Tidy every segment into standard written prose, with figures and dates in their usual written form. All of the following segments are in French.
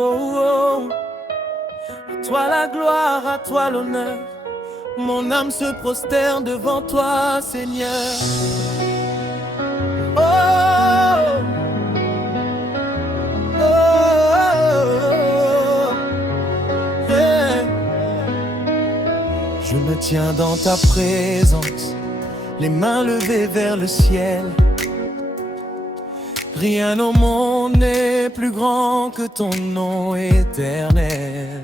Oh, oh. À toi la gloire, à toi l'honneur. Mon âme se prosterne devant toi, Seigneur. Oh, oh, oh, yeah. Je me tiens dans ta présence, les mains levées vers le ciel. Rien au monde n'est plus grand que ton nom éternel.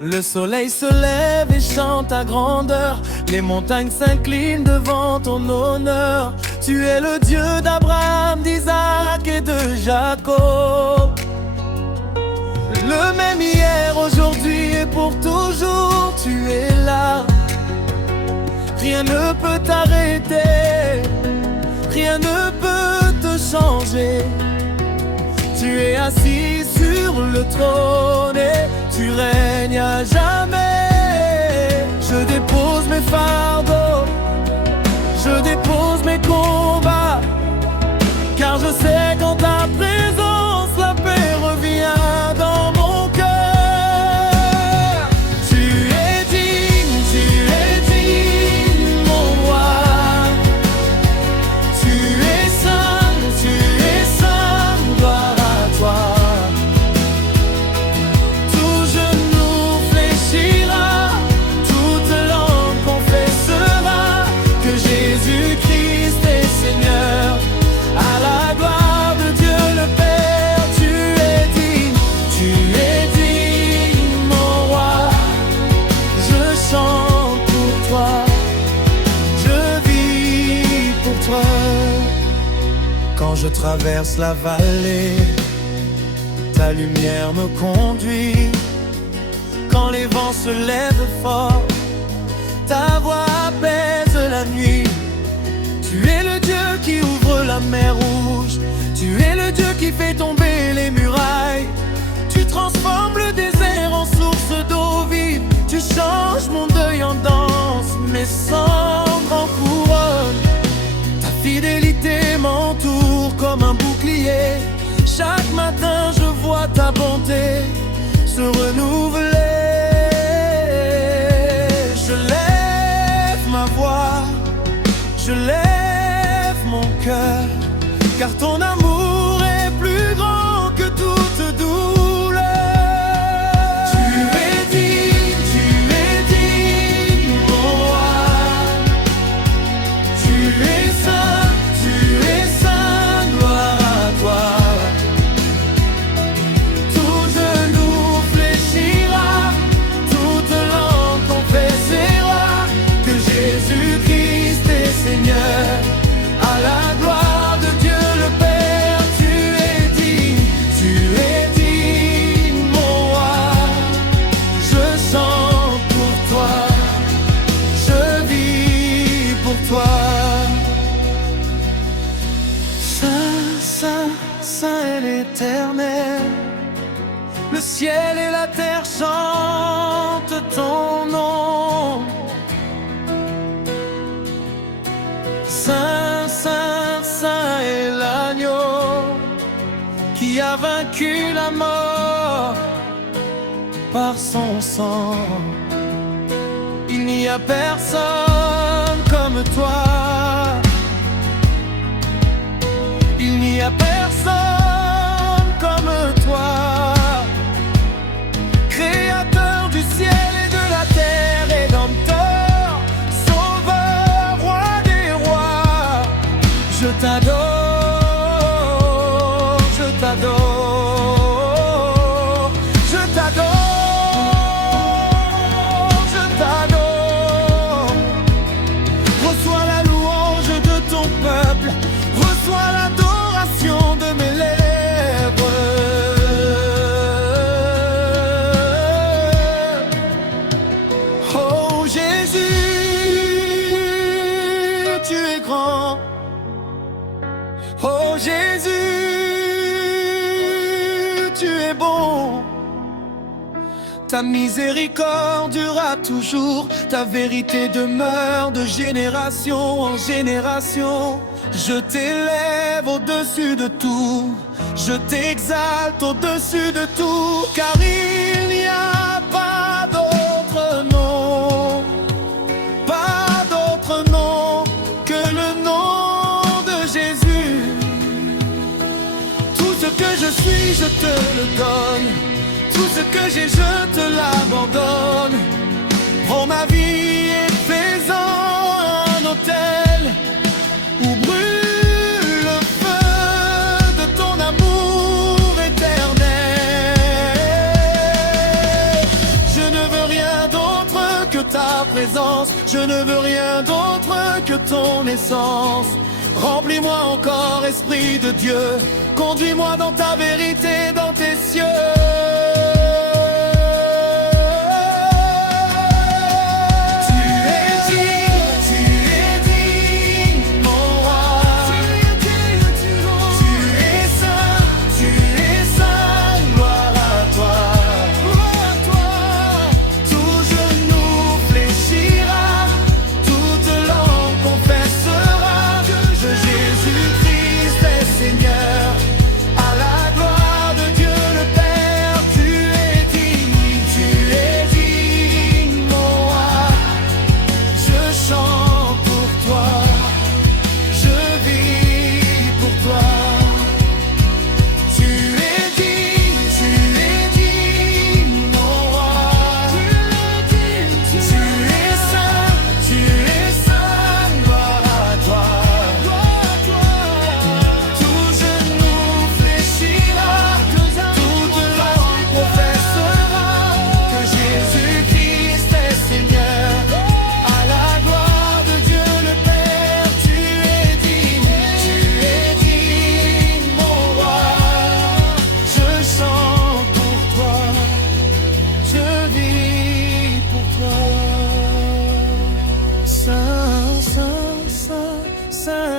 Le soleil se lève et chante ta grandeur. Les montagnes s'inclinent devant ton honneur. Tu es le Dieu d'Abraham, d'Isaac et de Jacob. Le même hier, aujourd'hui et pour toujours, tu es là. Rien ne peut t'arrêter, rien ne peut te changer. Tu es assis sur le trône et tu règnes à jamais. Je dépose mes fardeaux, je dépose mes combats, car je sais qu'en ta présence la paix revient dans mon cœur. Tu es digne, mon roi. Tu es saint, gloire à toi. Tout genou fléchira, toute langue confessera que Jésus-Christ est Seigneur. À la gloire de Dieu le Père, tu es digne, mon roi. Je chante pour toi, je vis pour toi. Quand je traverse la vallée, ta lumière me conduit. Quand les vents se lèvent fort, ta voix apaise la nuit. Tu es le Dieu qui ouvre la mer rouge. Tu es le Dieu qui fait tomber les murailles. Tu transformes le désert en source d'eau vive. Tu changes mon deuil en danse, mes cendres en couronne. Ta fidélité m'entoure comme un bouclier. Chaque matin je vois ta bonté se renouveler. Je lève ma voix, je lève mon cœur, car ton amour est plus grand que toute douleur. Tu es digne, mon roi. Tu es saint, gloire à toi. Tout genou fléchira, toute langue confessera que Jésus-Christ est Seigneur. À la gloire de Dieu le Père, tu es digne, mon roi. Je chante pour toi, je vis pour toi. Saint, saint, saint est l'Éternel. Le ciel et la terre chantent ton nom. Saint, saint, saint est l'agneau qui a vaincu la mort par son sang. Il n'y a personne comme toi. Il n'y a personne comme toi. Créateur du ciel et de la terre, rédempteur, sauveur, roi des rois. Je t'adore, je t'adore, je t'adore, je t'adore. Reçois la louange de ton peuple, reçois l'adoration de mes lèvres. Oh Jésus, tu es grand. Oh Jésus, tu es bon. Ta miséricorde durera toujours, ta vérité demeure de génération en génération. Je t'élève au-dessus de tout, je t'exalte au-dessus de tout, car il n'y a pas d'autre nom, pas d'autre nom que le nom de Jésus. Tout ce que je suis, je te le donne. Tout ce que j'ai, je te l'abandonne. Prends ma vie et fais-en un autel où brûle le feu de ton amour éternel. Je ne veux rien d'autre que ta présence. Je ne veux rien d'autre que ton essence. Remplis-moi encore, Esprit de Dieu. Conduis-moi dans ta vérité, dans tes cieux.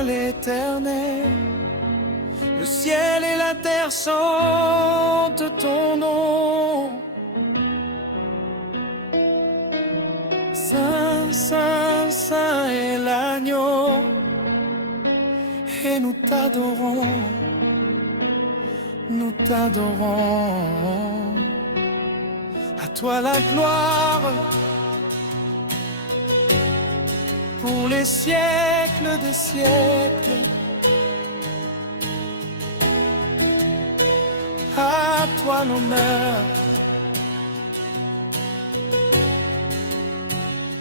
L'Éternel, le ciel et la terre chantent ton nom. Saint, Saint, Saint est l'agneau, et nous t'adorons, nous t'adorons. À toi la gloire pour les siècles des siècles. À toi l'honneur,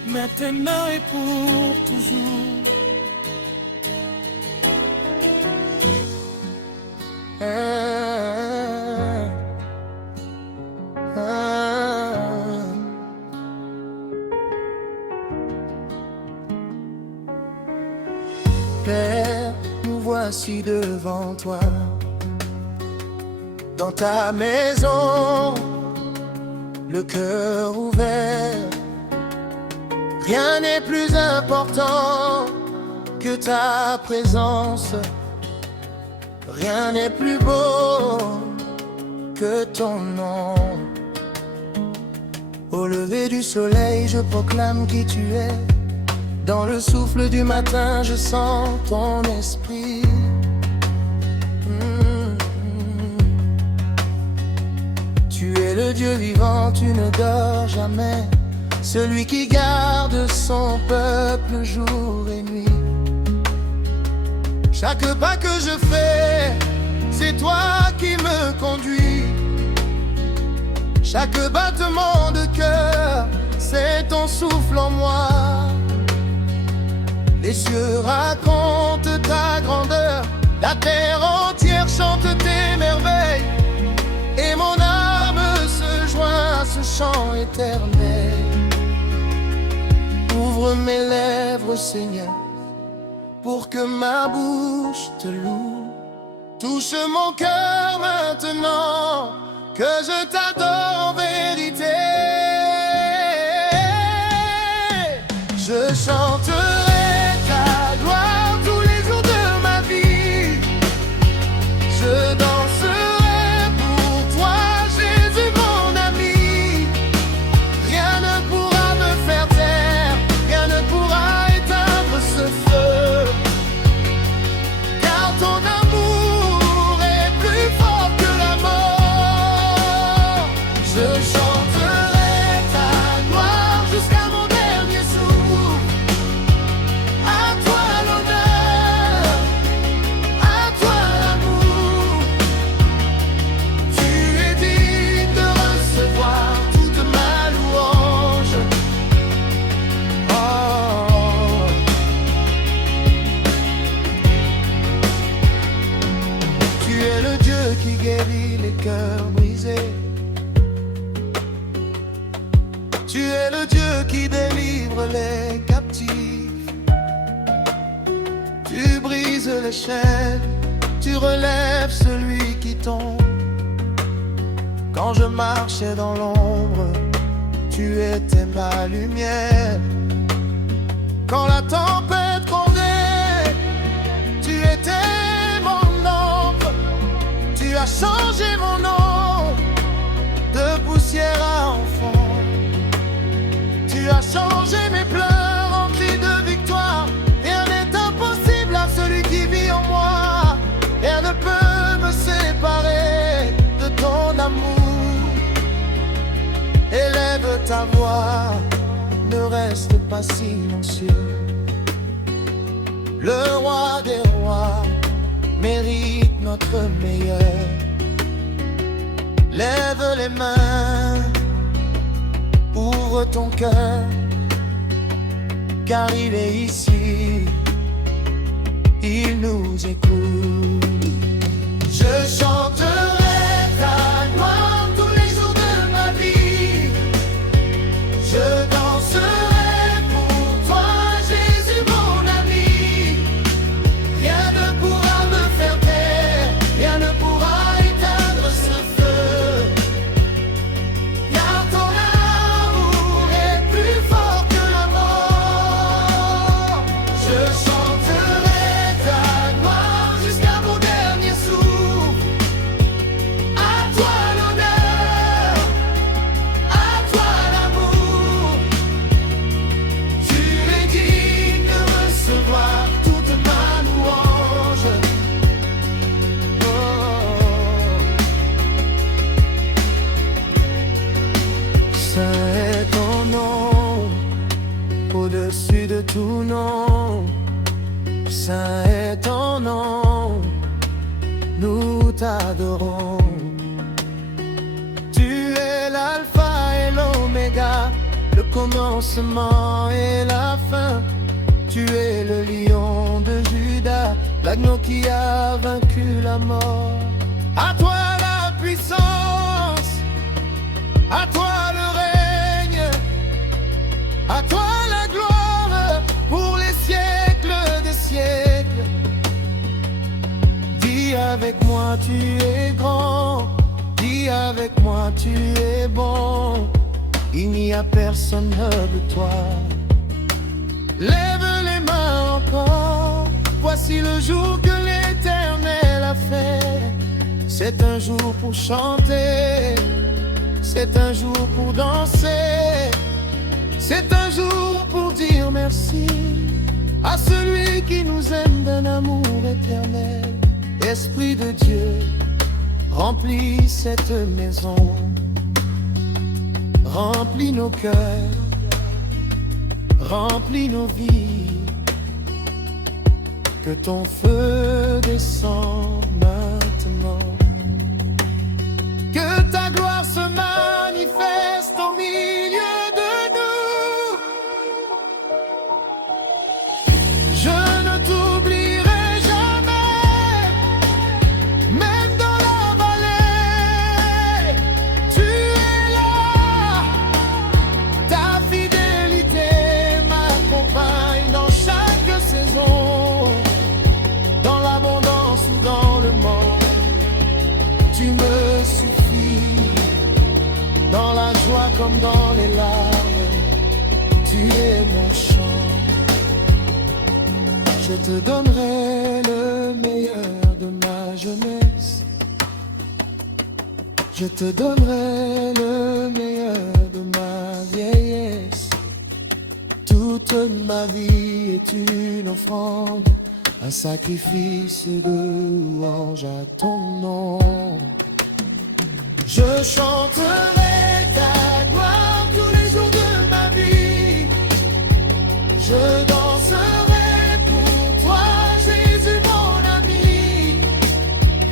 maintenant et pour toujours. Père, nous voici devant toi, dans ta maison, le cœur ouvert. Rien n'est plus important que ta présence. Rien n'est plus beau que ton nom. Au lever du soleil, je proclame qui tu es. Dans le souffle du matin, je sens ton esprit. Tu es le Dieu vivant, tu ne dors jamais. Celui qui garde son peuple jour et nuit. Chaque pas que je fais, c'est toi qui me conduis. Chaque battement de cœur, c'est ton souffle en moi. Les cieux racontent ta grandeur, la terre entière chante tes merveilles, et mon âme se joint à ce chant éternel. Ouvre mes lèvres, Seigneur, pour que ma bouche te loue. Touche mon cœur maintenant, que je t'adore en vérité. Je chanterai ta gloire tous les jours de ma vie. Je danserai pour toi, Jésus mon ami. qui guérit les cœurs brisés. Tu es le Dieu qui délivre les captifs. Tu brises les chaînes, tu relèves celui qui tombe. Quand je marchais dans l'ombre, tu étais ma lumière. Quand la tempête grondait, tu étais mon ombre. Tu as changé mon nom de poussière à enfant. Tu as changé mes pleurs remplis de victoire. Rien n'est impossible à celui qui vit en moi. Rien ne peut me séparer de ton amour. Élève ta voix, ne reste pas silencieux. Le roi des rois mérite notre meilleur. Lève les mains, ouvre ton cœur, car il est ici, il nous écoute. Je chanterai ta gloire tous les jours de ma vie. Je danserai pour toi, Jésus mon ami. Rien ne pourra me faire taire, rien ne pourra éteindre ce feu. Car ton amour est plus fort que la mort. Je chanterai ta gloire jusqu'à mon dernier souffle. À toi l'honneur, à toi l'amour. Tu es digne de recevoir toute ma louange. Saint est ton nom, au-dessus de tout nom. Saint est ton nom, nous t'adorons. Tu es l'alpha et l'oméga, le commencement et la fin. Tu es le lion de Juda, l'agneau qui a vaincu la mort. À toi la puissance, à toi le règne, à toi la gloire pour les siècles des siècles. Dis avec moi tu es grand, dis avec moi tu es bon. Il n'y a personne de toi. Lève les mains encore, voici le jour que l'Éternel a fait. C'est un jour pour chanter, c'est un jour pour danser, c'est un jour pour dire merci à celui qui nous aime d'un amour éternel. Esprit de Dieu, remplis cette maison, remplis nos cœurs, remplis nos vies. Que ton feu descende maintenant, que ta gloire se manifeste au milieu de nous. Je ne t'oublierai jamais, même dans la vallée. Tu es là, ta fidélité m'accompagne dans chaque saison, dans l'abondance ou dans le manque. Tu me suffis, dans la joie comme dans les larmes. Tu es mon chant. Je te donnerai le meilleur de ma jeunesse. Je te donnerai le meilleur de ma vieillesse. Toute ma vie est une offrande, un sacrifice de louange à ton nom. Je chanterai ta gloire tous les jours de ma vie. Je danserai pour toi, Jésus mon ami.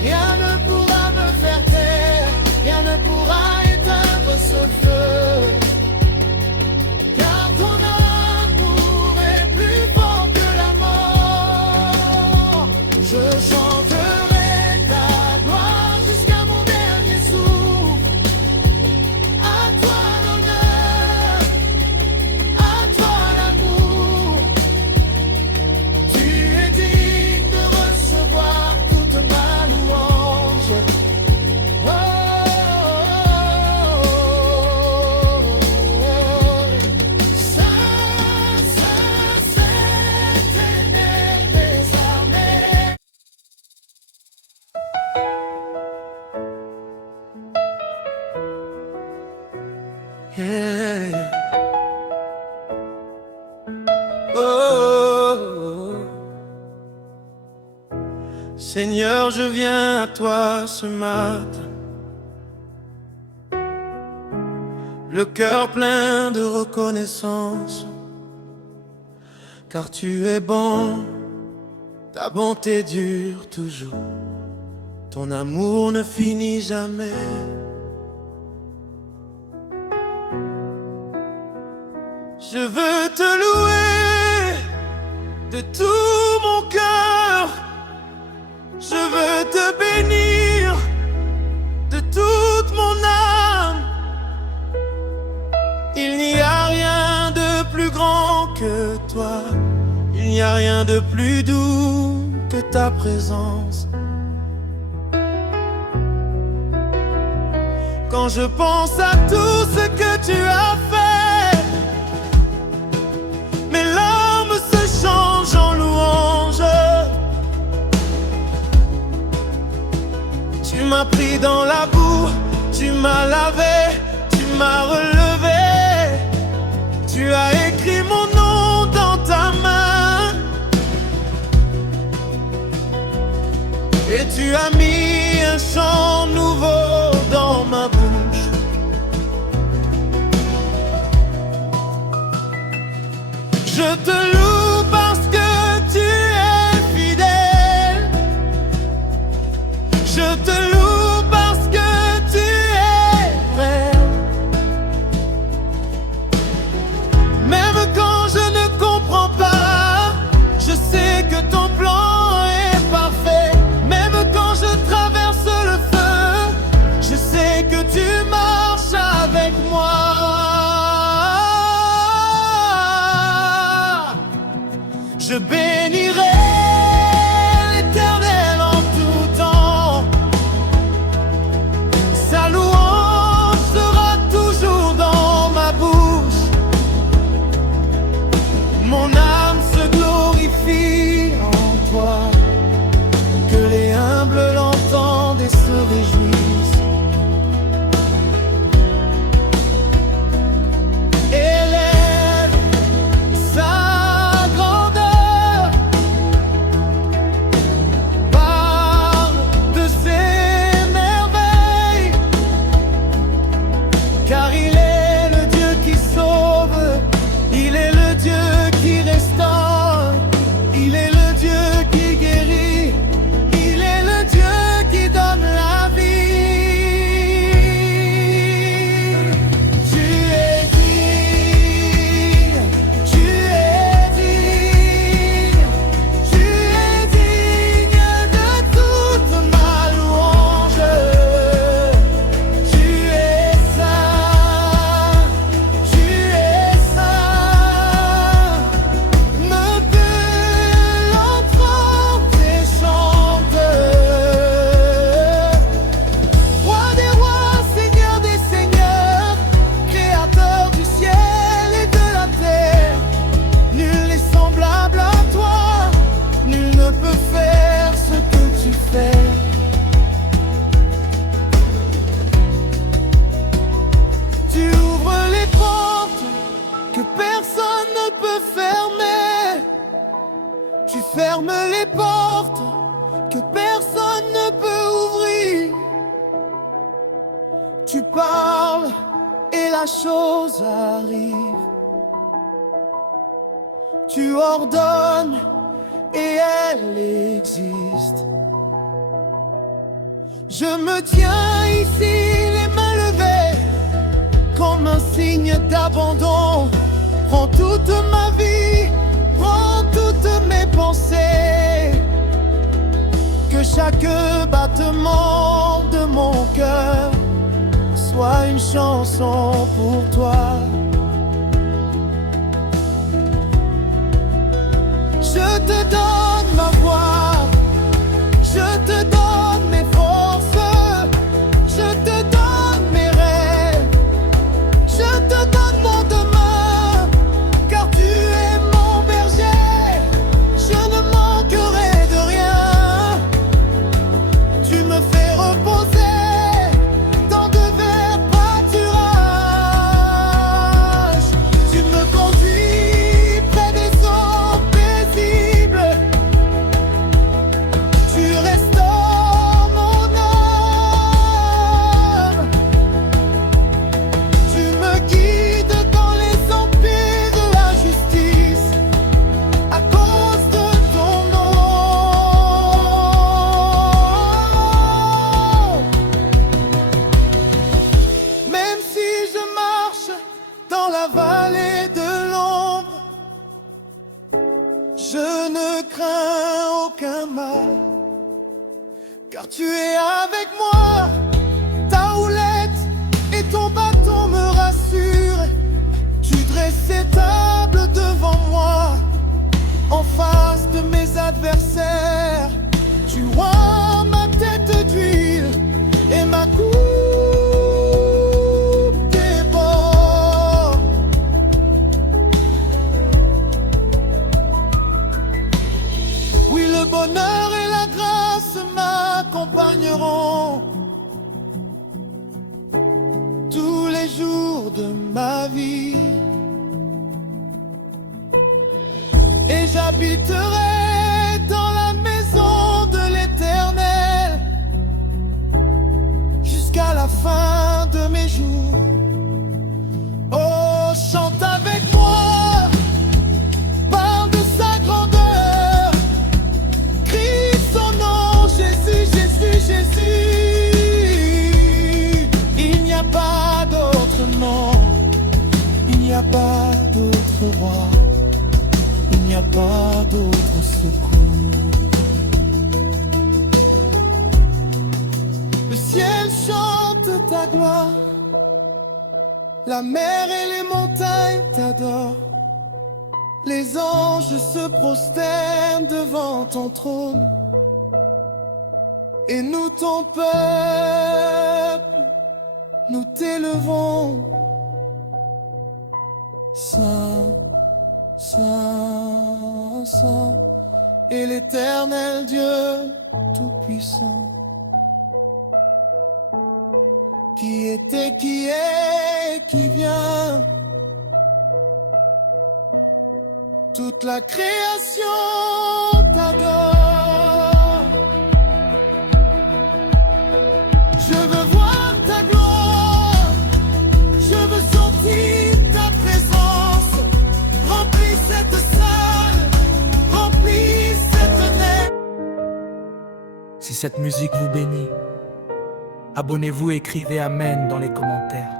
Rien ne pourra me faire taire, rien ne pourra éteindre ce feu. Car ton amour est plus fort que la mort. Je chanterai ta gloire Seigneur, je viens à toi ce matin, le cœur plein de reconnaissance, car tu es bon, ta bonté dure toujours, ton amour ne finit jamais. Je veux te louer de tout mon cœur, je veux te bénir de toute mon âme. Il n'y a rien de plus grand que toi, il n'y a rien de plus doux que ta présence. Quand je pense à tout ce que tu as fait, mes larmes se changent en louanges. Tu m'as pris dans la boue, tu m'as lavé, tu m'as relevé. Tu as écrit mon nom dans ta main et tu as mis un chant nouveau dans ma bouche. Je te loue parce que tu es fidèle. Je te loue parce que tu es vrai. Même quand je ne comprends pas, je sais que ton plan est parfait. Même quand je traverse le feu, je sais que tu marches avec moi. Je bénirai l'Éternel en tout temps. Sa louange sera toujours dans ma bouche. Mon âme se glorifie en toi. Que les humbles l'entendent et se réjouissent. Élève sa grandeur, parle de ses merveilles, car il est le Dieu qui sauve, il est le Dieu qui restaure, il est le Dieu qui guérit, il est le Dieu qui donne la vie. Tu es digne, tu es digne, tu es digne de toute ma louange. Tu es saint, tu es saint. Me peut l'entendre et chante. Roi des rois, Seigneur des seigneurs, Créateur du ciel et de la terre. Nul n'est semblable à toi, nul ne peut faire ce que tu fais. Tu ouvres les portes que personne ne peut fermer. Tu fermes les portes que personne ne peut ouvrir. Tu parles et la chose arrive. Tu ordonnes et elle existe. Je me tiens ici les mains levées comme un signe d'abandon. Prends toute ma vie, prends toutes mes pensées. Que chaque battement de mon cœur soit une chanson pour toi. Je te donne ma voix, je te donne mes forces, je te donne mes rêves, je te donne mon demain, car tu es mon berger, je ne manquerai de rien. Tu me fais reposer dans de verts pâturages. Tu me conduis près des eaux paisibles. car tu es avec moi. Ta houlette et ton bâton me rassurent. Tu dresses table devant moi, en face de mes adversaires. Tu oins ma tête d'huile et ma coupe déborde. Oui, le bonheur et la grâce m'accompagneront tous les jours de ma vie. Et j'habiterai dans la maison de l'Éternel jusqu'à la fin de mes jours. Oh, chante avec moi, parle de sa grandeur, crie son nom, Jésus, Jésus, Jésus. Il n'y a pas d'autre nom, il n'y a pas d'autre roi, il n'y a pas d'autre secours. Le ciel chante ta gloire, la mer et les montagnes t'adorent. Les anges se prosternent devant ton trône. Et nous, ton peuple, nous t'élevons. Saint, Saint, Saint, et l'Éternel Dieu Tout-Puissant, qui était, qui est, qui vient. Toute la création t'adore. Je veux voir ta gloire, je veux sentir ta présence. Remplis cette salle, remplis cette fenêtre. Si cette musique vous bénit, abonnez-vous et écrivez Amen dans les commentaires.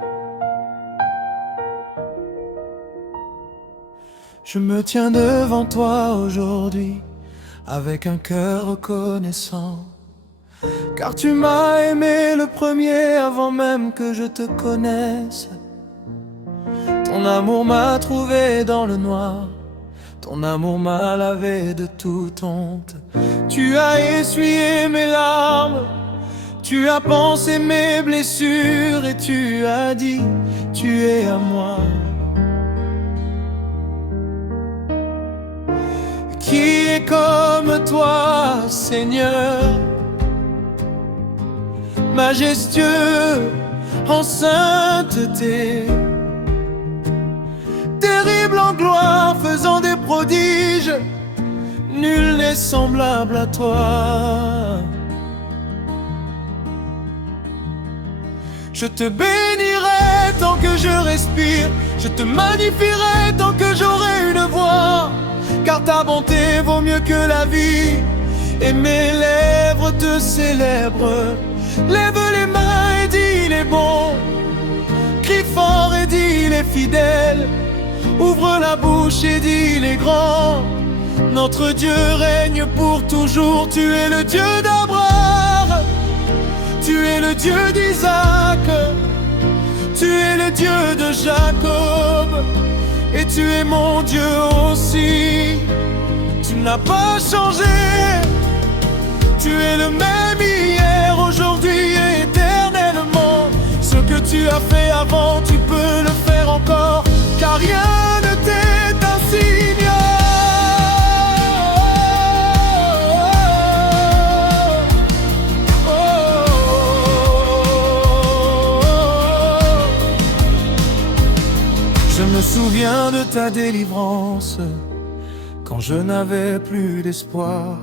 Je me tiens devant toi aujourd'hui avec un cœur reconnaissant, car tu m'as aimé le premier avant même que je te connaisse. Ton amour m'a trouvé dans le noir, ton amour m'a lavé de toute honte. Tu as essuyé mes larmes, tu as pensé mes blessures et tu as dit, tu es à moi. Qui est comme toi, Seigneur, majestueux en sainteté, terrible en gloire, faisant des prodiges, nul n'est semblable à toi. Je te bénirai tant que je respire, je te magnifierai tant que j'aurai une voix, car ta bonté vaut mieux que la vie, et mes lèvres te célèbrent. Lève les mains et dis il est bon, crie fort et dis il est fidèle, ouvre la bouche et dis il est grand. Notre Dieu règne pour toujours, tu es le Dieu d'Abraham, tu es le Dieu d'Isaac, tu es le Dieu de Jacob, et tu es mon Dieu aussi. Tu n'as pas changé, tu es le même hier, aujourd'hui et éternellement. Ce que tu as fait avant, tu peux le faire encore, car rien ne t'est insignifiant. Je me souviens de ta délivrance, quand je n'avais plus d'espoir.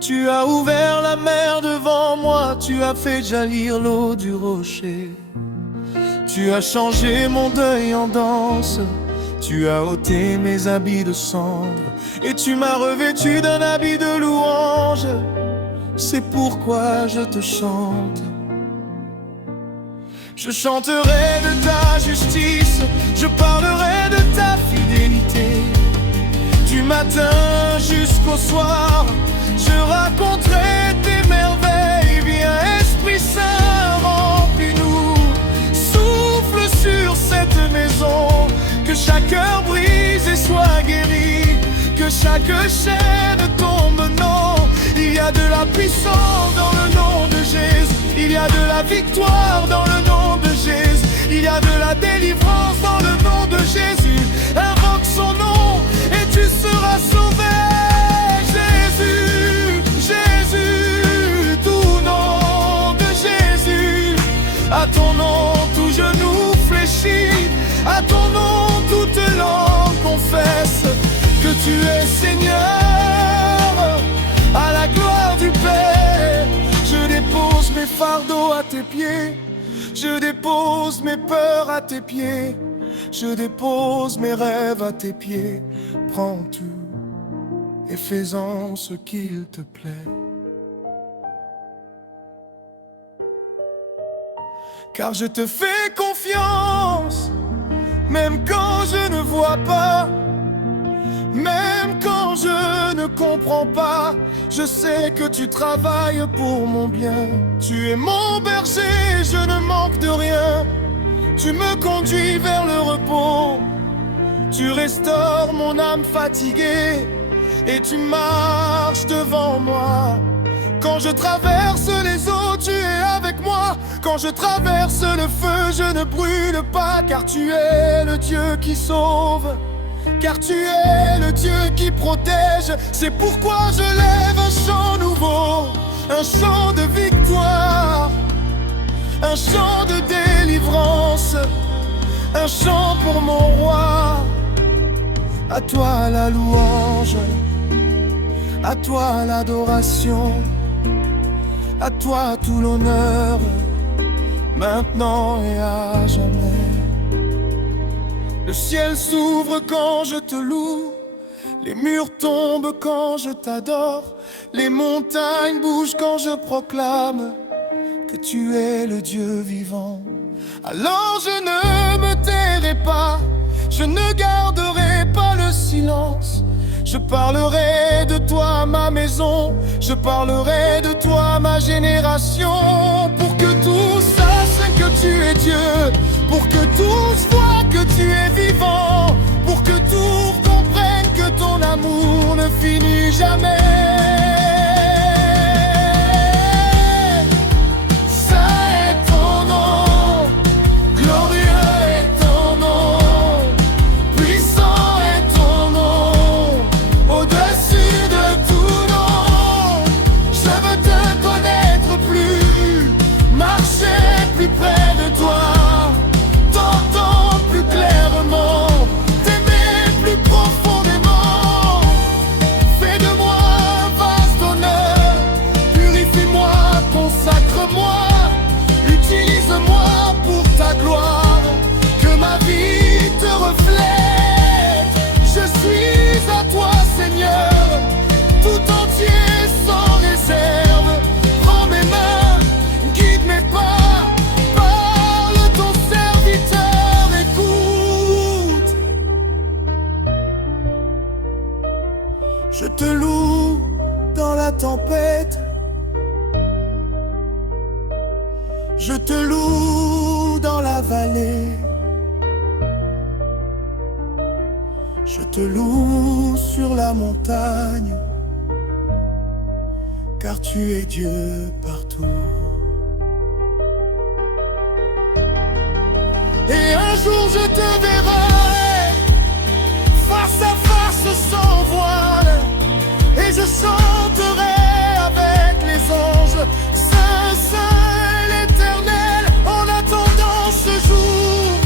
Tu as ouvert la mer devant moi, tu as fait jaillir l'eau du rocher. Tu as changé mon deuil en danse, tu as ôté mes habits de cendre, et tu m'as revêtu d'un habit de louange. C'est pourquoi je te chante. Je chanterai de ta justice, je parlerai de ta fidélité. Du matin jusqu'au soir, je raconterai tes merveilles. chaque chaîne tombe, non. Il y a de la puissance dans le nom de Jésus. Il y a de la victoire dans le nom de Jésus. Il y a de la délivrance dans le nom de Jésus. Invoque son nom et tu seras sauvé. Jésus, Jésus, tout nom de Jésus. À ton nom tout genou fléchit, à ton nom toute langue confesse que tu es Seigneur. À la gloire du Père, je dépose mes fardeaux à tes pieds. Je dépose mes peurs à tes pieds. Je dépose mes rêves à tes pieds. Prends tout et fais-en ce qu'il te plaît. Car je te fais confiance, même quand je ne vois pas, même quand je ne comprends pas. Je sais que tu travailles pour mon bien. Tu es mon berger, je ne manque de rien. Tu me conduis vers le repos. Tu restaures mon âme fatiguée et tu marches devant moi. Quand je traverse les eaux, tu es avec moi. Quand je traverse le feu, je ne brûle pas. Car tu es le Dieu qui sauve. Car tu es le Dieu qui protège. C'est pourquoi je lève un chant nouveau, un chant de victoire, un chant de délivrance, un chant pour mon roi. À toi la louange, à toi l'adoration, à toi tout l'honneur, maintenant et à jamais. Le ciel s'ouvre quand je te loue, les murs tombent quand je t'adore, les montagnes bougent quand je proclame que tu es le Dieu vivant. Alors je ne me tairai pas, je ne garderai pas le silence. Je parlerai de toi à ma maison, je parlerai de toi à ma génération, pour que tous sachent que tu es Dieu, pour que tous voient que tu es vivant, pour que tous comprennent que ton amour ne finit jamais. Je te loue dans la tempête, je te loue dans la vallée, je te loue sur la montagne, car tu es Dieu partout. Et un jour je te verrai face à face sans voile, et je chanterai avec les anges, Saint, Saint l'Éternel. En attendant ce jour,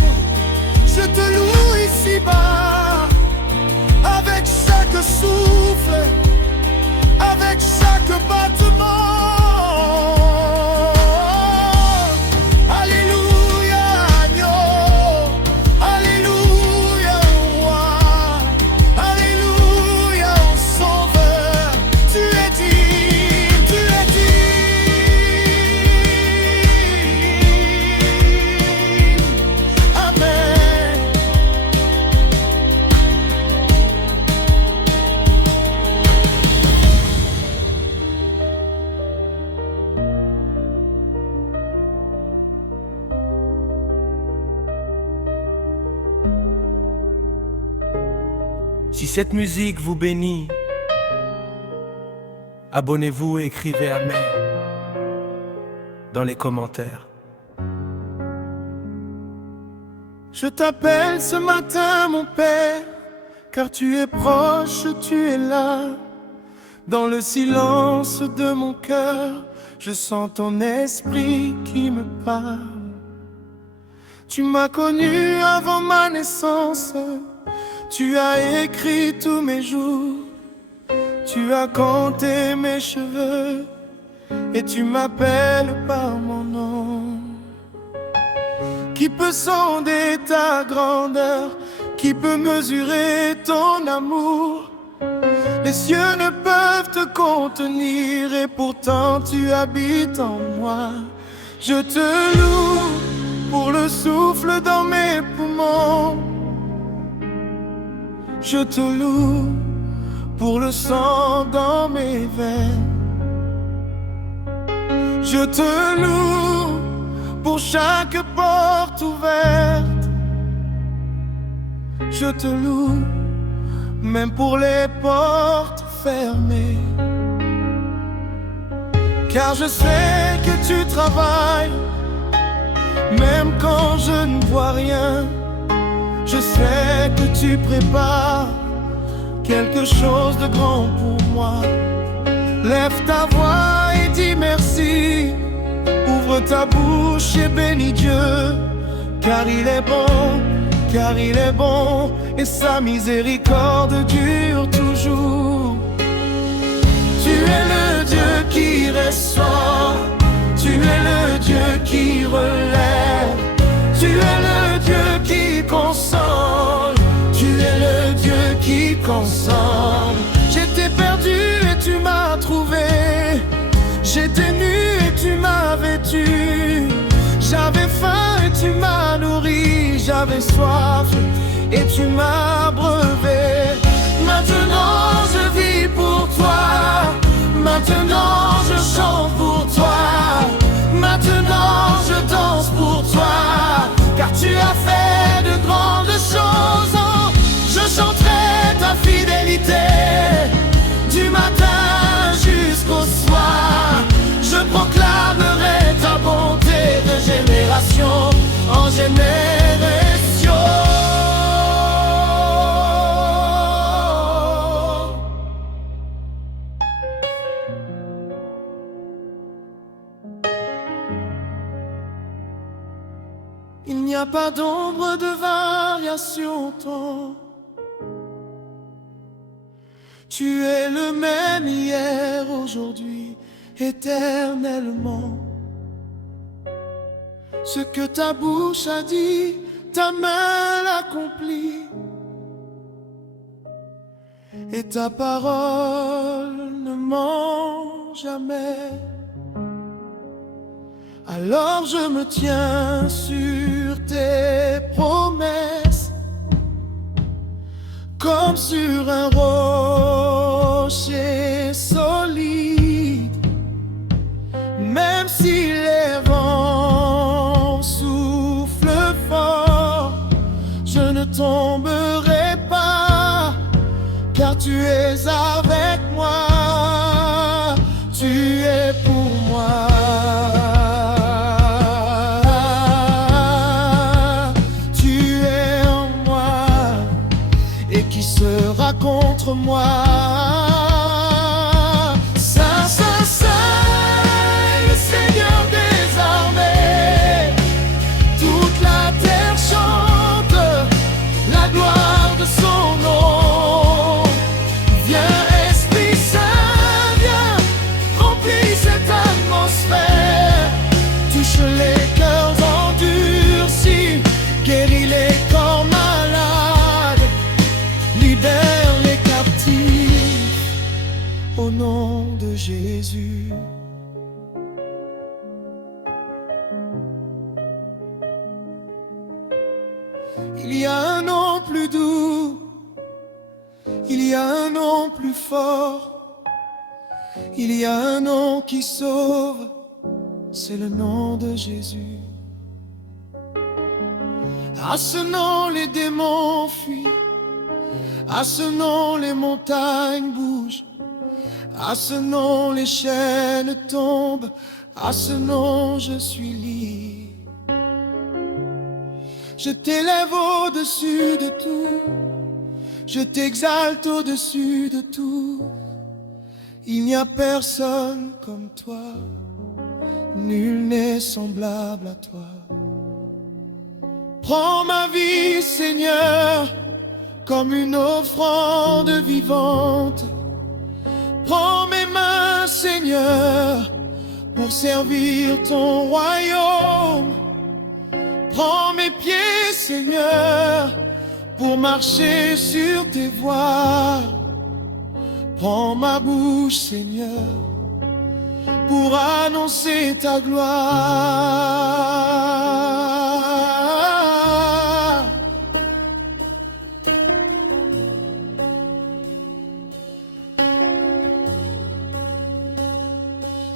je te loue ici-bas, avec chaque souffle, avec chaque battement. Si cette musique vous bénit, Abonnez-vous et écrivez Amen dans les commentaires. Je t'appelle ce matin mon Père, car tu es proche, tu es là. Dans le silence de mon cœur, je sens ton esprit qui me parle. Tu m'as connu avant ma naissance, tu as écrit tous mes jours. Tu as compté mes cheveux et tu m'appelles par mon nom. Qui peut sonder ta grandeur? Qui peut mesurer ton amour? Les cieux ne peuvent te contenir et pourtant tu habites en moi. Je te loue pour le souffle dans mes poumons. Je te loue pour le sang dans mes veines. Je te loue pour chaque porte ouverte. Je te loue même pour les portes fermées. Car je sais que tu travailles, même quand je ne vois rien. Je sais que tu prépares quelque chose de grand pour moi. Lève ta voix et dis merci. Ouvre ta bouche et bénis Dieu. Car il est bon, car il est bon, et sa miséricorde dure toujours. Tu es le Dieu qui restaure, tu es le Dieu qui relève, tu es le Dieu qui console, tu es le Dieu qui console. J'étais perdu et tu m'as trouvé, j'étais nu et tu m'as vêtu. J'avais faim et tu m'as nourri, j'avais soif et tu m'as brevet. Maintenant je vis pour toi, maintenant je chante pour toi, maintenant je danse pour toi, car tu as fait de grandes choses. Je chanterai ta fidélité du matin jusqu'au soir. Je proclamerai ta bonté de génération en génération. Il n'y a pas d'ombre de variation, toi. Tu es le même hier, aujourd'hui, éternellement. Ce que ta bouche a dit, ta main l'accomplit. Et ta parole ne ment jamais. Alors je me tiens sur tes promesses, comme sur un rocher solide. Même si les vents soufflent fort, je ne tomberai pas, car tu es avec moi, tu es pour moi. Contre moi, Saint, Saint, Saint, le Seigneur des armées. Toute la terre chante la gloire de son nom. Viens Esprit Saint, viens, remplis cette atmosphère. Touche les cœurs endurcis, guéris les corps malades, libère au nom de Jésus. Il y a un nom plus doux, il y a un nom plus fort, il y a un nom qui sauve, c'est le nom de Jésus. À ce nom les démons fuient, à ce nom les montagnes bougent, À ce nom les chaînes tombent, à ce nom je suis libre. Je t'élève au-dessus de tout, je t'exalte au-dessus de tout. Il n'y a personne comme toi, nul n'est semblable à toi. Prends ma vie, Seigneur, comme une offrande vivante. Prends mes mains, Seigneur, pour servir ton royaume. Prends mes pieds, Seigneur, pour marcher sur tes voies. Prends ma bouche, Seigneur, pour annoncer ta gloire.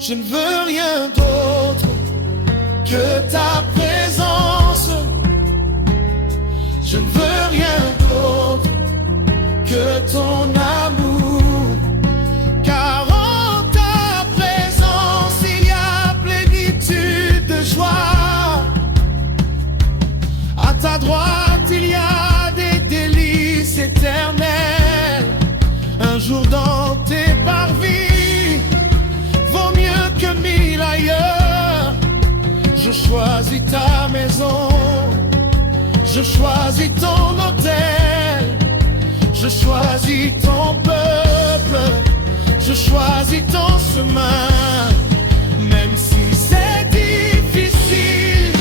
Je ne veux rien d'autre que ta présence. Je ne veux rien d'autre que ton amour. Car en ta présence il y a plénitude de joie. À ta droite il y a des délices éternelles. Un jour dans tes parvis vaut mieux que 1000 ailleurs. Je choisis ta maison, je choisis ton hôtel, je choisis ton peuple, je choisis ton chemin. Même si c'est difficile,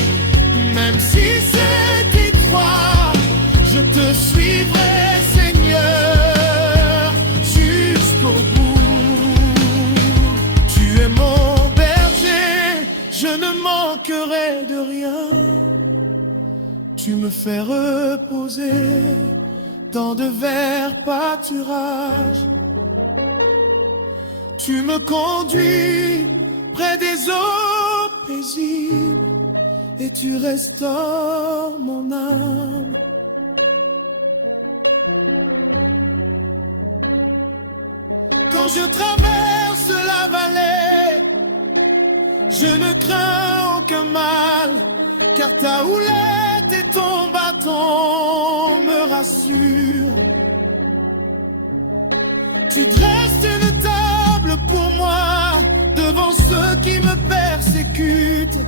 même si c'est étroit, je te suivrai, Seigneur, jusqu'au bout. Tu es mon berger, je ne manquerai de rien. Tu me fais reposer dans de verts pâturages. Tu me conduis près des eaux paisibles et tu restaures mon âme. Quand je traverse la vallée, je ne crains aucun mal, car ta houlette et ton bâton me rassurent. Tu dresses une table pour moi devant ceux qui me persécutent.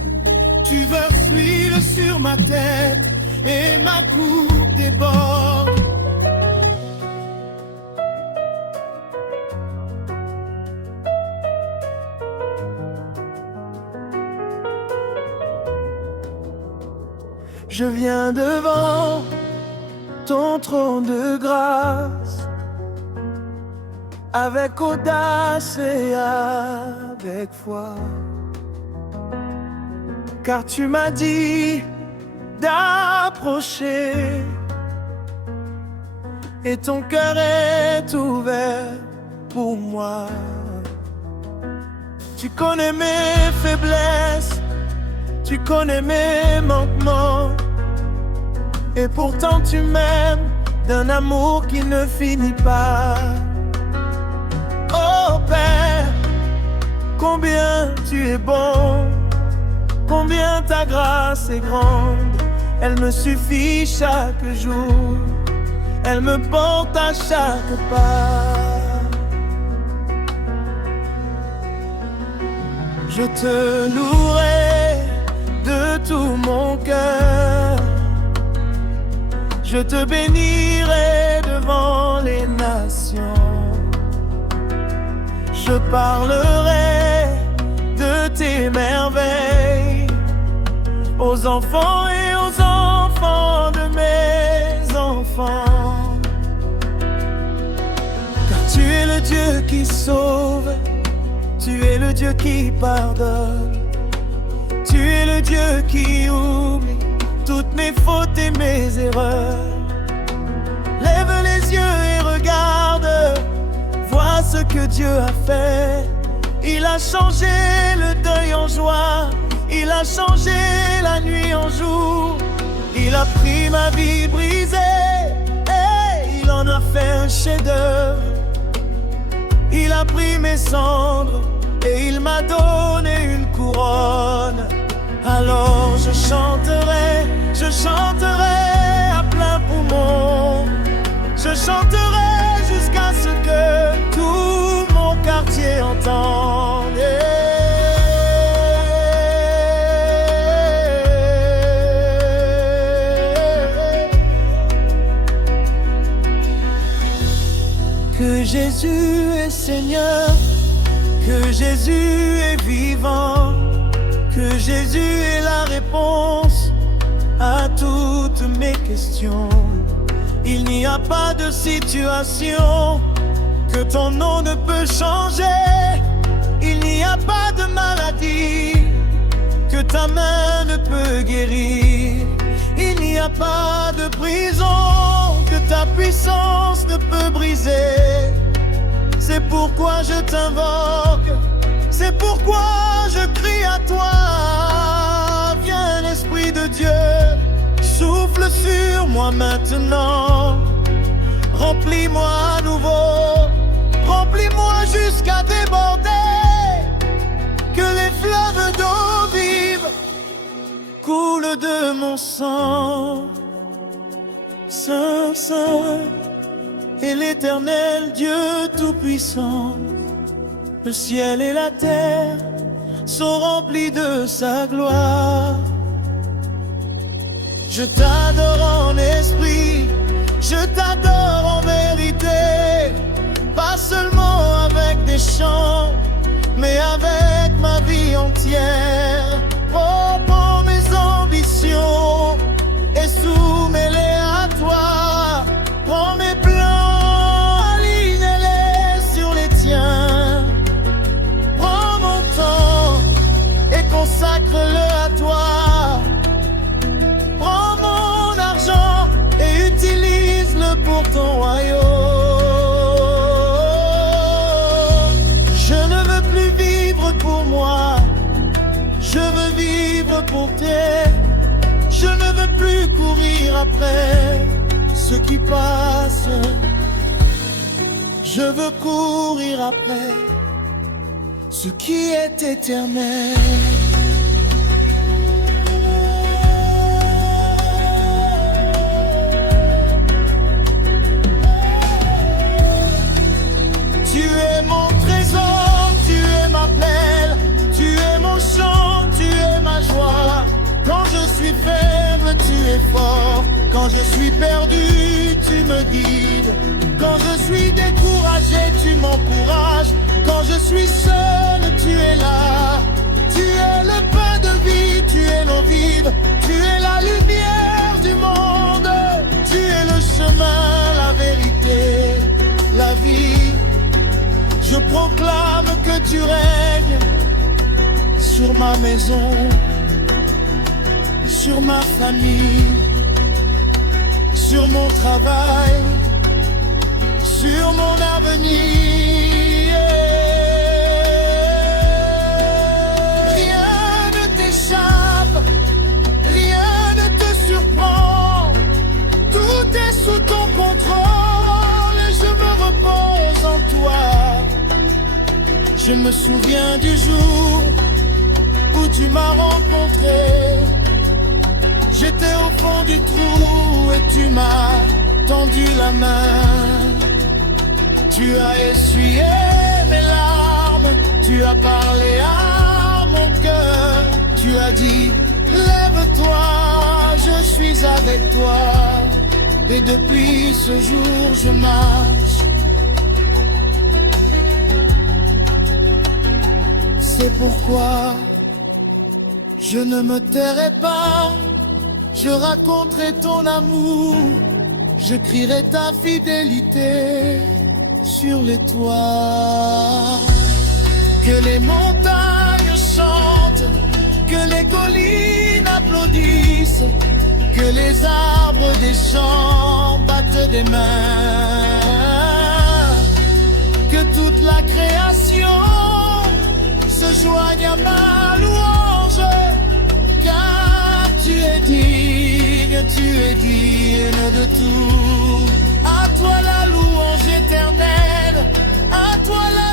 Tu verses l'huile sur ma tête et ma coupe déborde. Je viens devant ton trône de grâce, avec audace et avec foi. Car tu m'as dit d'approcher, et ton cœur est ouvert pour moi. Tu connais mes faiblesses, tu connais mes manquements, et pourtant tu m'aimes d'un amour qui ne finit pas. Oh Père, combien tu es bon, combien ta grâce est grande. Elle me suffit chaque jour, elle me porte à chaque pas. Je te louerai de tout mon cœur, je te bénirai devant les nations. Je parlerai de tes merveilles aux enfants et aux enfants de mes enfants. Car tu es le Dieu qui sauve, tu es le Dieu qui pardonne, tu es le Dieu qui oublie toutes mes fautes et mes erreurs. Lève les yeux et regarde, vois ce que Dieu a fait. Il a changé le deuil en joie, il a changé la nuit en jour. Il a pris ma vie brisée et il en a fait un chef-d'œuvre. Il a pris mes cendres et il m'a donné une couronne. Alors je chanterai à plein poumon. Je chanterai jusqu'à ce que tout mon quartier entende. Que Jésus est Seigneur, que Jésus est vivant, que Jésus est la réponse à toutes mes questions. Il n'y a pas de situation que ton nom ne peut changer. Il n'y a pas de maladie que ta main ne peut guérir. Il n'y a pas de prison que ta puissance ne peut briser. C'est pourquoi je t'invoque, c'est pourquoi je crie à toi. Viens, Esprit de Dieu, souffle sur moi maintenant. Remplis-moi à nouveau, remplis-moi jusqu'à déborder. Que les fleuves d'eau vive coulent de mon sang. Saint, Saint et l'Éternel Dieu Tout-Puissant, le ciel et la terre sont remplis de sa gloire. Je t'adore en esprit, je t'adore en vérité, pas seulement avec des chants, mais avec ma vie entière. Oh, prends mes ambitions et soumets-les à toi. Prends mes plans, aligne-les sur les tiens. Prends mon temps et consacre-le à toi. Prends mon argent et utilise-le pour ton royaume. Je ne veux plus vivre pour moi, je veux vivre pour toi. Je ne veux plus courir après ce qui passe. Je veux courir après ce qui est éternel. Tu es mon trésor, tu es ma perle, tu es mon chant, tu es ma joie. Quand je suis faible, tu es fort. Quand je suis perdu, tu me guides. Quand je suis découragé, tu m'encourages. Quand je suis seul, tu es là. Tu es le pain de vie, tu es l'eau vive. Tu es la lumière du monde. Tu es le chemin, la vérité, la vie. Je proclame que tu règnes sur ma maison, sur ma famille, sur mon travail, sur mon avenir. Rien ne t'échappe, rien ne te surprend. Tout est sous ton contrôle et je me repose en toi. Je me souviens du jour où tu m'as rencontré. J'étais au fond du trou et tu m'as tendu la main. Tu as essuyé mes larmes, tu as parlé à mon cœur. Tu as dit, lève-toi, je suis avec toi. Et depuis ce jour, je marche. C'est pourquoi je ne me tairai pas. Je raconterai ton amour, je crierai ta fidélité sur les toits. Que les montagnes chantent, que les collines applaudissent, que les arbres des champs battent des mains. Que toute la création se joigne à ma louange, car tu es digne de tout. À toi la louange éternelle, à toi la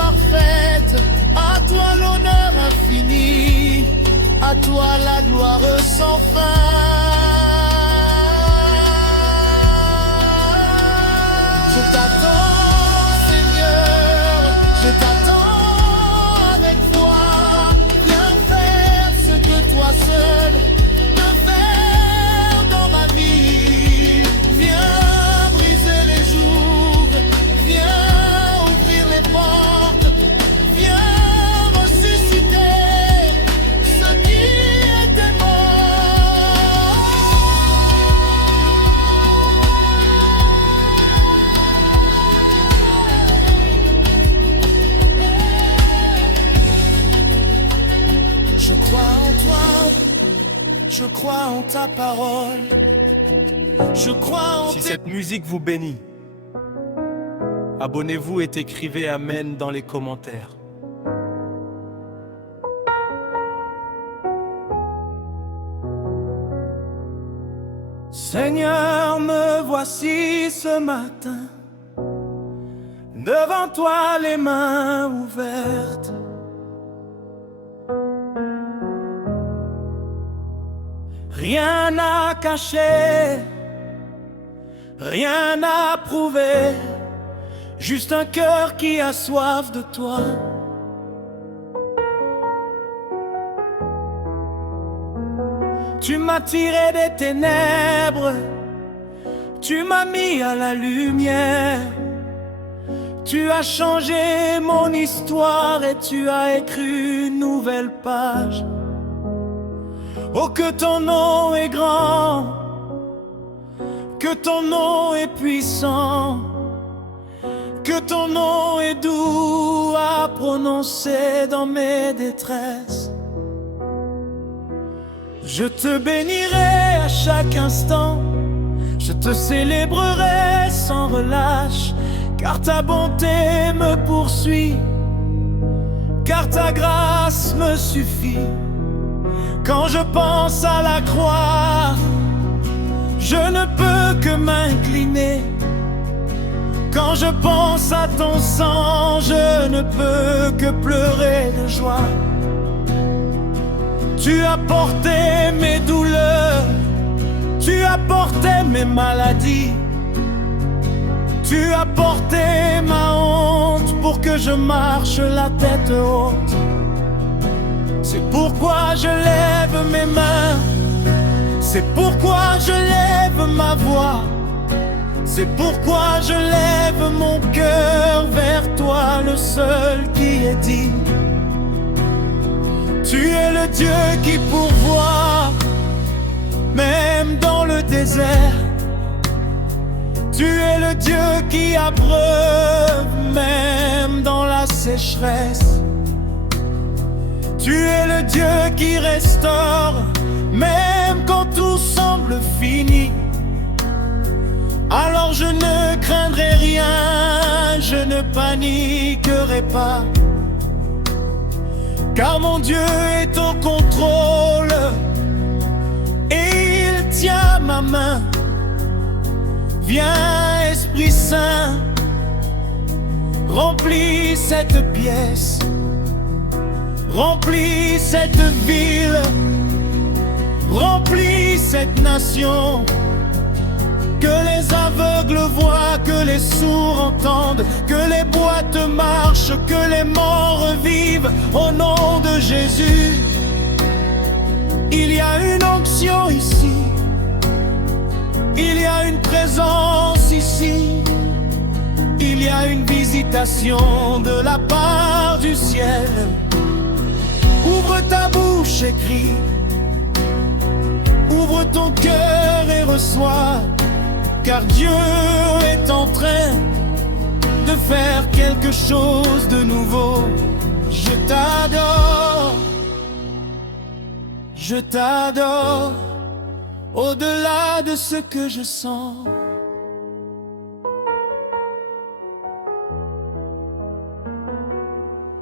parfaite, à toi l'honneur infini, à toi la gloire sans fin. Je t'attends, Seigneur, je t'attends avec foi. Viens faire ce que toi seul peux faire dans ma vie. Viens briser les jougs, viens ouvrir les portes, viens ressusciter ce qui était mort. Je crois en toi, je crois en ta parole, je crois en Si cette musique vous bénit, abonnez-vous et écrivez Amen dans les commentaires. Seigneur, me voici ce matin, devant toi les mains ouvertes. Rien à cacher, rien à prouver, juste un cœur qui a soif de toi. Tu m'as tiré des ténèbres, tu m'as mis à la lumière. Tu as changé mon histoire et tu as écrit une nouvelle page. Oh, que ton nom est grand, que ton nom est puissant, que ton nom est doux à prononcer dans mes détresses. Je te bénirai à chaque instant, je te célébrerai sans relâche, car ta bonté me poursuit, car ta grâce me suffit. Quand je pense à la croix, je ne peux que m'incliner. Quand je pense à ton sang, je ne peux que pleurer de joie. Tu as porté mes douleurs, tu as porté mes maladies, tu as porté ma honte pour que je marche la tête haute. C'est pourquoi je lève mes mains, c'est pourquoi je lève ma voix, c'est pourquoi je lève mon cœur vers toi, le seul qui est digne. Tu es le Dieu qui pourvoit, même dans le désert. Tu es le Dieu qui abreuve, même dans la sécheresse. Tu es le Dieu qui restaure, même quand tout semble fini. Alors je ne craindrai rien, je ne paniquerai pas, car mon Dieu est au contrôle et il tient ma main. Viens, Esprit Saint, remplis cette pièce, remplis cette ville, remplis cette nation. Que les aveugles voient, que les sourds entendent, que les boîtes marchent, que les morts revivent au nom de Jésus. Il y a une onction ici, il y a une présence ici, il y a une visitation de la part du ciel. Ouvre ta bouche et crie, ouvre ton cœur et reçois, car Dieu est en train de faire quelque chose de nouveau. Je t'adore, au-delà de ce que je sens.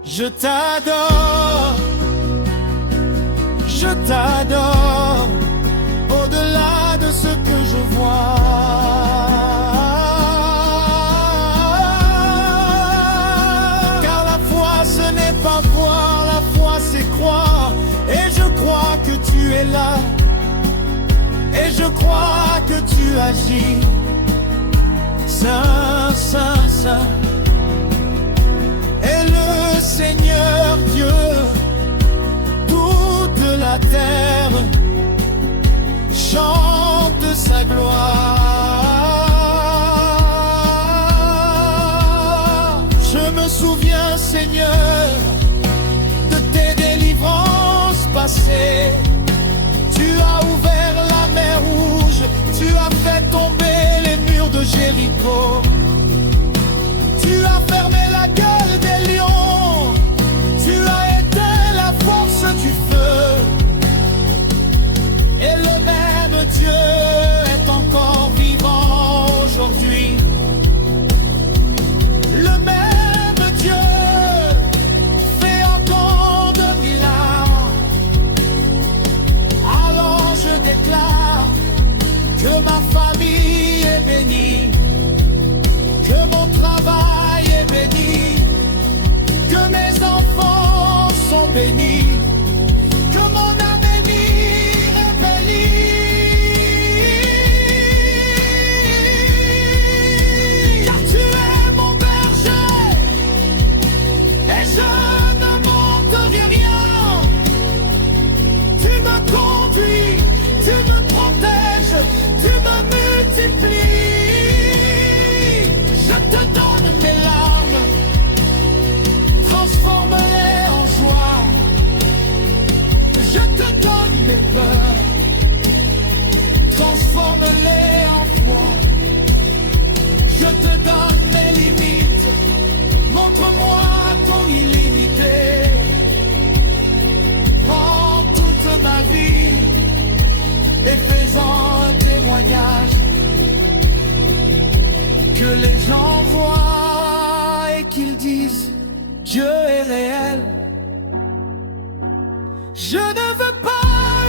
Je t'adore, au-delà de ce que je vois. Car la foi tu es là, et je crois que tu agis. Saint, Saint, Saint est le Seigneur Dieu. Toute la terre chante sa gloire. Je me souviens, Seigneur, de tes délivrances passées. Tu as ouvert la mer Rouge, tu as fait tomber les murs de Jéricho. Tu as fermé la gueule des lions, tu as éteint la force du feu. Et le même Dieu est encore vivant aujourd'hui. Le même Dieu fait encore 2000 ans. Alors je déclare que ma famille est bénie, que mon travail est béni, que mes enfants sont bénis, que mon avenir est béni. Car tu es mon berger et je ne manquerai rien. Tu me conduis, tu me protèges, tu me multiplies. Je te donne mes larmes, transforme-les en joie. Je te donne mes peurs, transforme-les en foi. Je te donne mes limites, montre-moi ton illimité. Prends toute ma vie et fais-en un témoignage, que les gens voient et qu'ils disent Dieu est réel. Je ne veux pas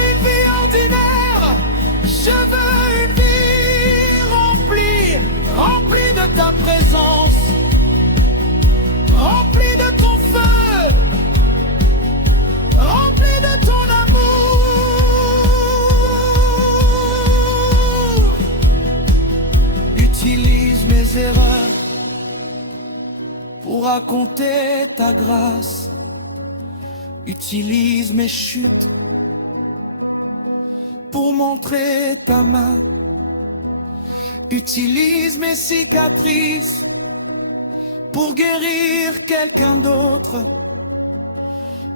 une vie ordinaire, je veux une vie remplie, remplie de ta présence, remplie de ton feu, remplie de ton amour. Utilise mes erreurs pour raconter ta grâce. Utilise mes chutes pour montrer ta main. Utilise mes cicatrices pour guérir quelqu'un d'autre.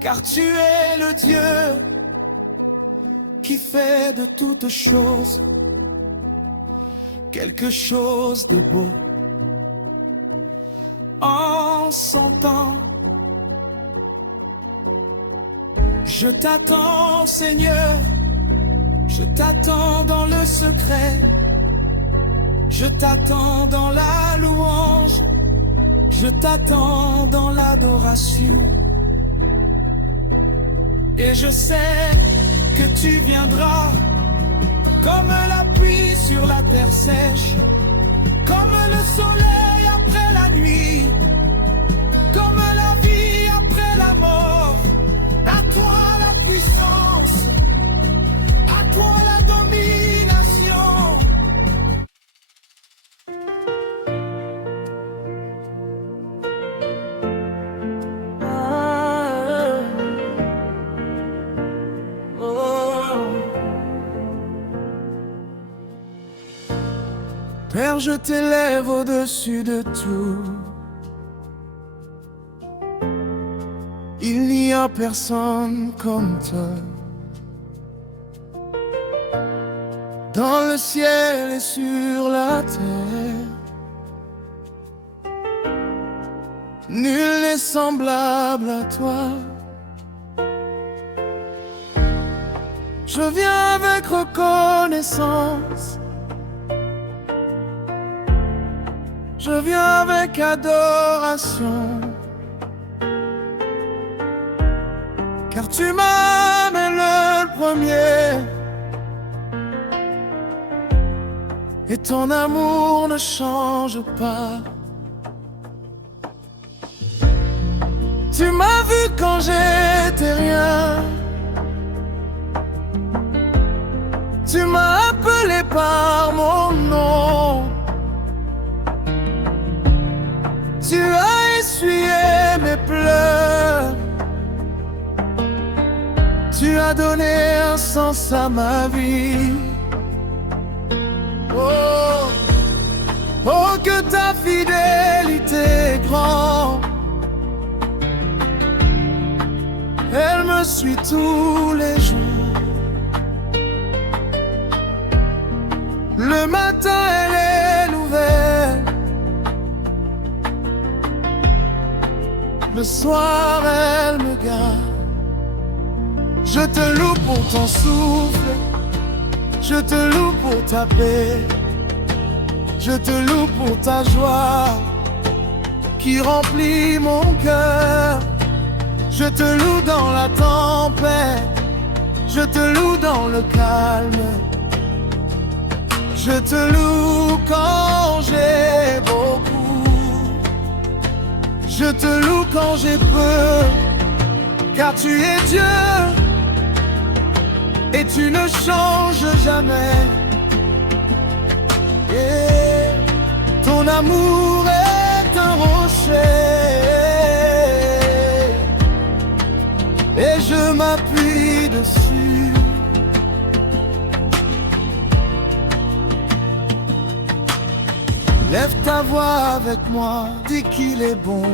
Car tu es le Dieu qui fait de toutes choses quelque chose de beau. En son temps, je t'attends, Seigneur, je t'attends dans le secret, je t'attends dans la louange, je t'attends dans l'adoration. Et je sais que tu viendras comme la pluie sur la terre sèche, comme le soleil après la nuit, comme la vie après la mort. À toi la puissance, à toi la domination. Père, je t'élève au-dessus de tout. Il n'y a personne comme toi. Dans le ciel et sur la terre, nul n'est semblable à toi. Je viens avec reconnaissance, je viens avec adoration. Car tu m'amènes le premier, et ton amour ne change pas. Tu m'as vu quand j'étais rien, Tu m'as appelé par mon nom. Tu as essuyé mes pleurs. Tu as donné un sens à ma vie. Oh, oh, que ta fidélité est grande. Elle me suit tous les jours. Le matin, elle est nouvelle. Le soir, elle me garde. Je te loue pour ton souffle. Je te loue pour ta paix. Je te loue pour ta joie qui remplit mon cœur. Je te loue dans la tempête. Je te loue dans le calme. Je te loue quand j'ai beaucoup. Je te loue quand j'ai peu. Car tu es Dieu et tu ne changes jamais. Et ton amour est un rocher. Et je m'appuie dessus. Lève ta voix avec moi, dis qu'il est bon.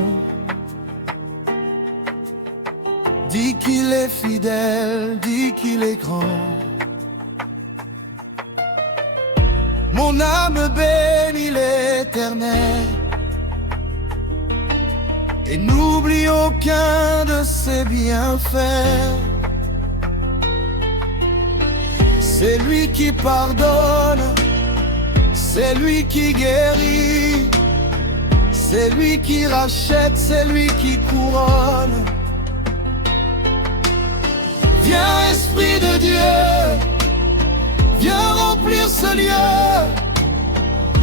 Dis qu'il est fidèle, dis qu'il est grand. Mon âme bénit l'Éternel et n'oublie aucun de ses bienfaits. C'est lui qui pardonne, c'est lui qui guérit, c'est lui qui rachète, c'est lui qui couronne. Viens Esprit de Dieu, viens remplir ce lieu.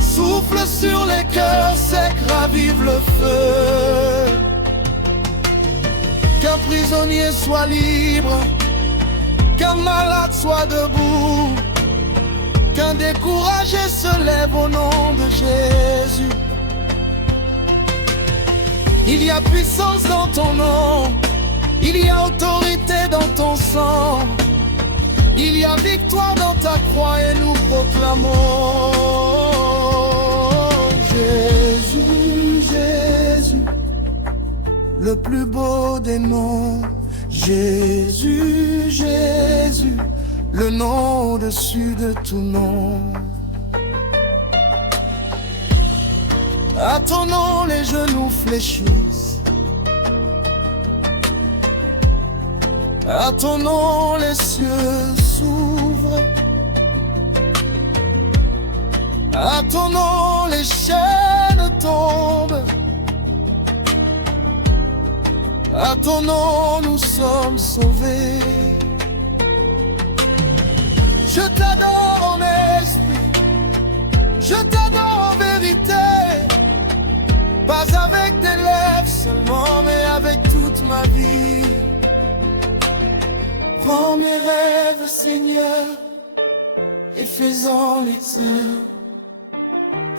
Souffle sur les cœurs secs, ravive le feu. Qu'un prisonnier soit libre, qu'un malade soit debout, qu'un découragé se lève au nom de Jésus. Il y a puissance dans ton nom, il y a autorité dans ton sang, il y a victoire dans ta croix et nous proclamons Jésus, Jésus, le plus beau des noms. Jésus, Jésus, le nom au-dessus de tout nom. À ton nom les genoux fléchissent. À ton nom les cieux s'ouvrent. À ton nom les chaînes tombent. À ton nom nous sommes sauvés. Je t'adore en esprit, je t'adore en vérité. Pas avec des lèvres seulement, mais avec toute ma vie. Prends mes rêves, Seigneur, et fais-en les tiens.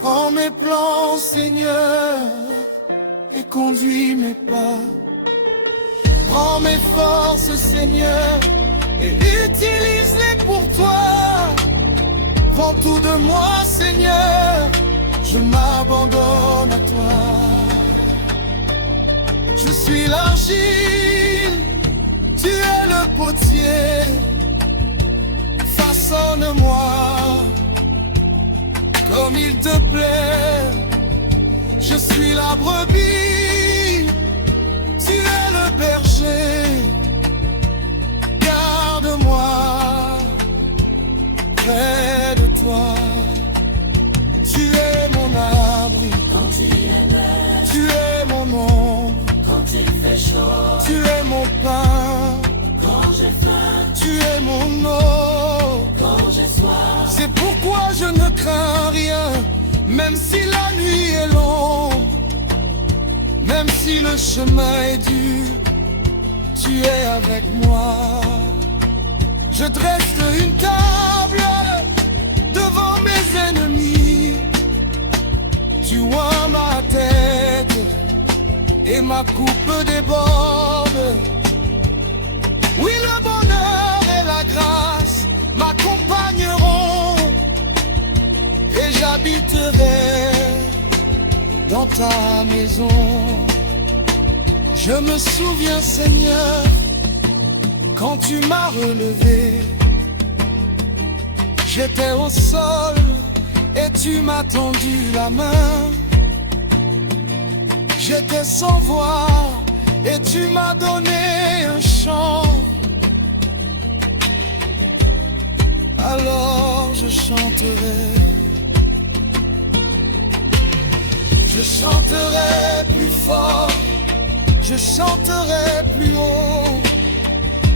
Prends mes plans, Seigneur, et conduis mes pas. Prends mes forces, Seigneur, et utilise-les pour toi. Prends tout de moi, Seigneur, je m'abandonne à toi. Je suis l'argile, tu es le potier. Façonne-moi comme il te plaît. Je suis la brebis, tu es le berger. Garde-moi près de toi. Tu es mon abri quand il est neige. Tu es mon ombre quand il fait chaud. Tu es mon pain quand j'ai faim. Tu es mon eau quand j'ai soif. C'est pourquoi je ne crains rien, même si la nuit est longue, même si le chemin est dur. Tu es avec moi. Je dresse une table devant mes ennemis. Tu vois ma tête et ma coupe déborde. Oui, le bonheur et la grâce m'accompagneront et j'habiterai dans ta maison. Je me souviens, Seigneur, quand tu m'as relevé. J'étais au sol et tu m'as tendu la main. J'étais sans voix et tu m'as donné un chant. Alors je chanterai. Je chanterai plus fort, je chanterai plus haut,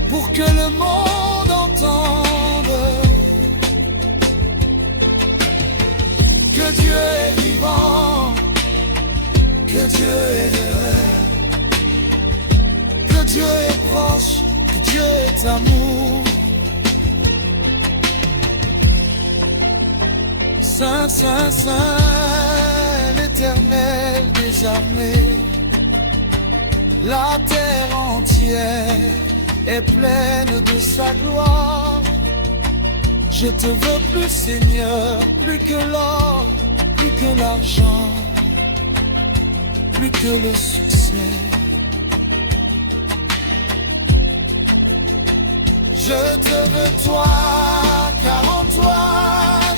pour que le monde entende que Dieu est vivant, que Dieu est vrai, que Dieu est proche, que Dieu est amour. Saint, Saint, Saint, l'Éternel des armées, la terre entière est pleine de sa gloire. Je te veux plus, Seigneur, plus que l'or, plus que l'argent, plus que le succès. Je te veux toi, car en toi